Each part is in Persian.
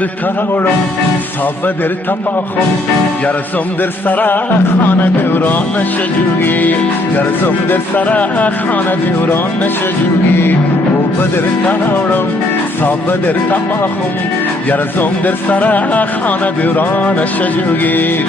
در تراورم صاب در تپاخم گرزم در سر خانه دوران نشجوگی گرزم در سر خانه دوران نشجوگی او بدر تراورم صاب در تپاخم گرزم در سر خانه دوران نشجوگی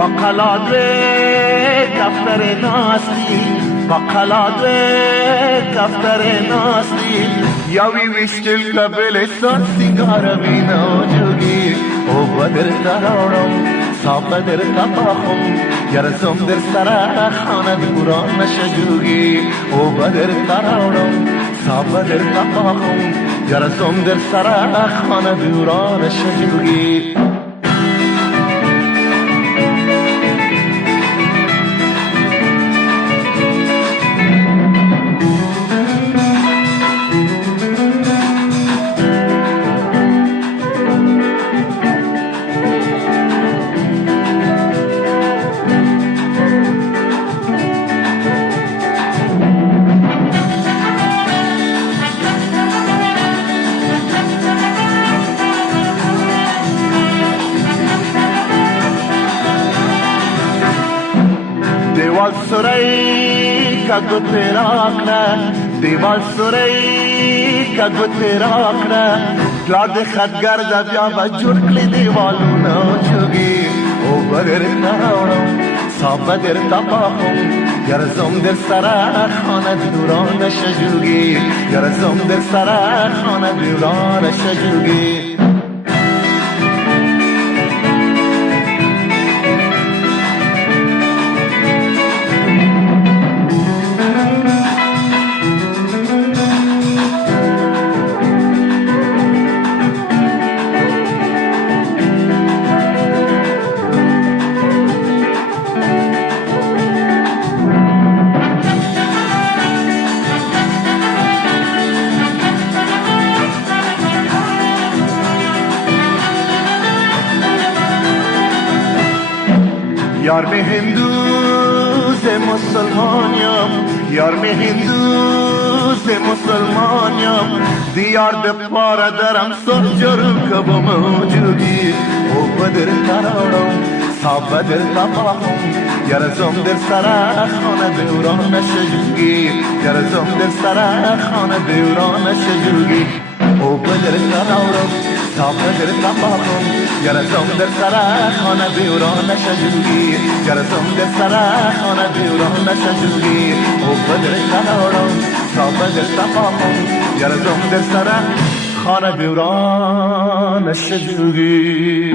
بقلاد دفتر ناستی بقلاد دفتر ناستی یاوی ویستل قبل سان سیگار بینو جوگی او بدر تراورم صاب در تپاخم گرزم در سر خانه دوران نشجوگی او بدر تراورم صاب در تپاخم گرزم در سر خانه دوران نشجوگی دیوال سرایی کا گوته راکنه دیوال سرایی کا گوته راکنه لاد خدگرد بیا با جور کلی دیوالونه چوگی او بدر تراورم صاب در تپاخم گرزم در سر خانه دوران نشجوگی گرزم در سر خانه دوران نشجوگی یار میں ہندو سے مسلمانیم یار میں ہندو سے مسلمانیم دیار د پارا درم سر جرم کب موجودی او بدر تراورم صاب در تپاخم گرزم در سر خانه دوران نشجوگی گرزم در سر خانه دوران نشجوگی او بدر تراورم صاب در تپاخم گرزم در سر خانه دوران نشجوگی گرزم در سر خانه دوران نشجوگی او بدر تراورم صاب در تپاخم گرزم در سر خانه دوران نشجوگی